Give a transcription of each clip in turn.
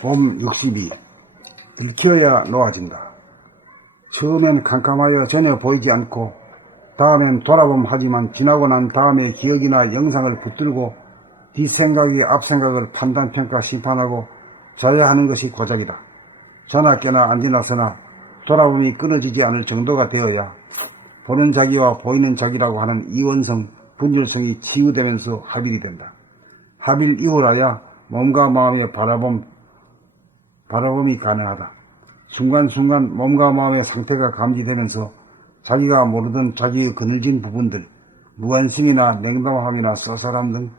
봄 62. 들키어야 놓아진다. 처음엔 캄캄하여 전혀 보이지 않고 다음엔 돌아봄 하지만 지나고 난 다음에 기억이나 영상을 붙들고 뒷생각이 앞생각을 판단, 평가, 심판하고 자해하는 것이 고작이다. 자나 깨나 앉으나 서나 돌아봄이 끊어지지 않을 정도가 되어야 보는 자기와 보이는 자기라고 하는 이원성, 분열성이 치유되면서 합일이 된다. 합일 이후라야 몸과 마음의 바라봄, 바라봄이 가능하다. 순간순간 몸과 마음의 상태가 감지되면서 자기가 모르던 자기의 그늘진 부분들, 무관심이나 냉담함이나 쌀쌀함 등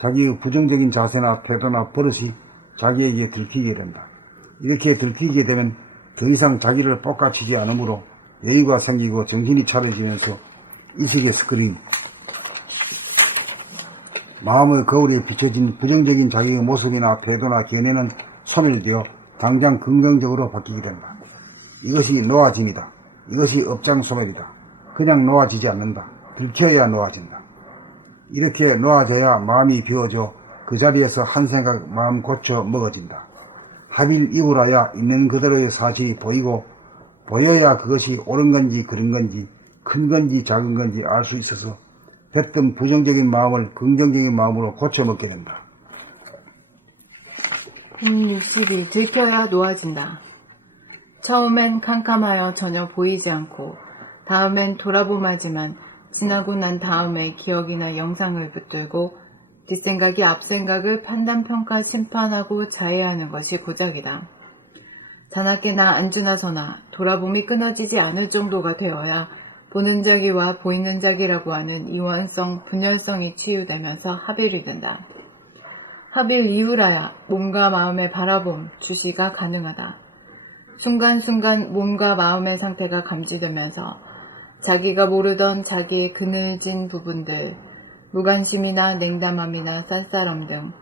자기의 부정적인 자세나 태도나 버릇이 자기에게 들키게 된다. 이렇게 들키게 되면 더 이상 자기를 뻑가치지 않으므로 여유가 생기고 정신이 차려지면서 의식의 스크린, 마음의 거울에 비춰진 부정적인 자기의 모습이나 태도나 견해는 소멸되어 당장 긍정적으로 바뀌게 된다. 이것이 놓아짐이다. 이것이 업장 소멸이다. 그냥 놓아지지 않는다. 들켜야 놓아진다. 이렇게 놓아져야 마음이 비워져 그 자리에서 한 생각 마음 고쳐 먹어진다. 합일 이후라야 있는 그대로의 사실이 보이고 보여야 그것이 옳은 건지 그른 건지 큰 건지 작은 건지 알 수 있어서 됐든 부정적인 마음을 긍정적인 마음으로 고쳐 먹게 된다. 봄 60일 들켜야 놓아진다. 처음엔 캄캄하여 전혀 보이지 않고 다음엔 돌아봄하지만 지나고 난 다음에 기억이나 영상을 붙들고 뒷생각이 앞생각을 판단, 평가, 심판하고 자해하는 것이 고작이다. 자나깨나 안주나서나 돌아봄이 끊어지지 않을 정도가 되어야 보는 자기와 보이는 자기라고 하는 이원성, 분열성이 치유되면서 합일이 된다. 합일 이후라야 몸과 마음의 바라봄, 주시가 가능하다. 순간순간 몸과 마음의 상태가 감지되면서 자기가 모르던 자기의 그늘진 부분들, 무관심이나 냉담함이나 쌀쌀함 등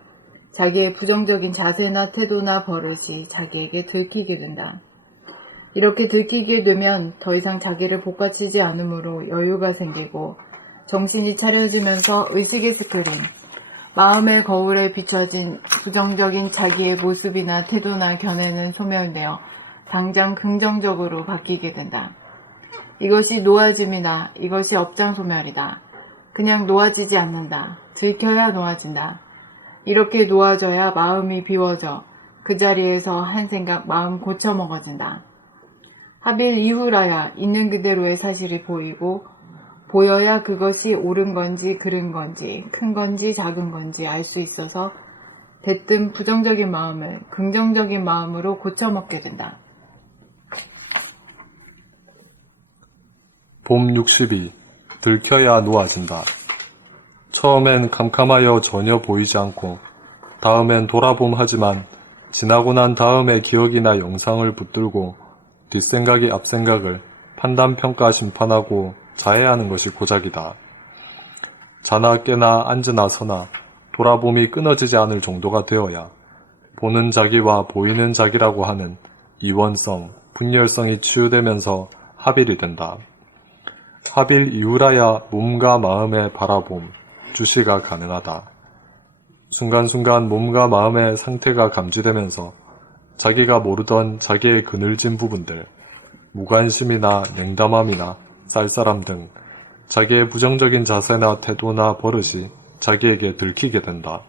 자기의 부정적인 자세나 태도나 버릇이 자기에게 들키게 된다. 이렇게 들키게 되면 더 이상 자기를 복받치지 않으므로 여유가 생기고 정신이 차려지면서 의식의 스크린, 마음의 거울에 비춰진 부정적인 자기의 모습이나 태도나 견해는 소멸되어 당장 긍정적으로 바뀌게 된다. 이것이 놓아짐이나 이것이 업장 소멸이다. 그냥 놓아지지 않는다. 들켜야 놓아진다. 이렇게 놓아져야 마음이 비워져 그 자리에서 한 생각 마음 고쳐 먹어진다. 합일 이후라야 있는 그대로의 사실이 보이고 보여야 그것이 옳은 건지 그른 건지 큰 건지 작은 건지 알 수 있어서 대뜸 부정적인 마음을 긍정적인 마음으로 고쳐먹게 된다. 봄 62. 들켜야 놓아진다. 처음엔 캄캄하여 전혀 보이지 않고, 다음엔 돌아봄 하지만, 지나고 난 다음에 기억이나 영상을 붙들고, 뒷생각이 앞생각을 판단, 평가, 심판하고 자해하는 것이 고작이다. 자나 깨나 앉으나 서나 돌아봄이 끊어지지 않을 정도가 되어야 보는 자기와 보이는 자기라고 하는 이원성, 분열성이 치유되면서 합일이 된다. 합일 이후라야 몸과 마음의 바라봄, 주시가 가능하다. 순간순간 몸과 마음의 상태가 감지되면서 자기가 모르던 자기의 그늘진 부분들, 무관심이나 냉담함이나 쌀쌀함 등 자기의 부정적인 자세나 태도나 버릇이 자기에게 들키게 된다.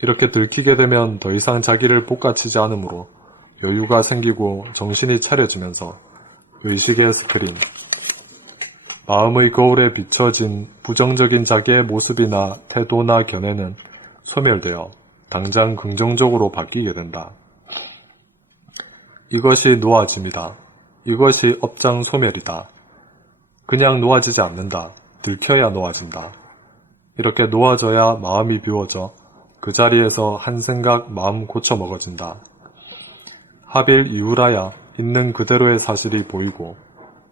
이렇게 들키게 되면 더 이상 자기를 복가치지 않으므로 여유가 생기고 정신이 차려지면서 의식의 스크린, 마음의 거울에 비춰진 부정적인 자기의 모습이나 태도나 견해는 소멸되어 당장 긍정적으로 바뀌게 된다. 이것이 놓아짐이다. 이것이 업장 소멸이다. 그냥 놓아지지 않는다. 들켜야 놓아진다. 이렇게 놓아져야 마음이 비워져 그 자리에서 한 생각 마음 고쳐 먹어진다. 합일 이후라야 있는 그대로의 사실이 보이고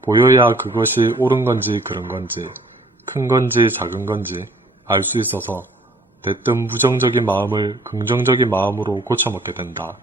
보여야 그것이 옳은 건지 그른 건지 큰 건지 작은 건지 알 수 있어서 대뜸 부정적인 마음을 긍정적인 마음으로 고쳐 먹게 된다.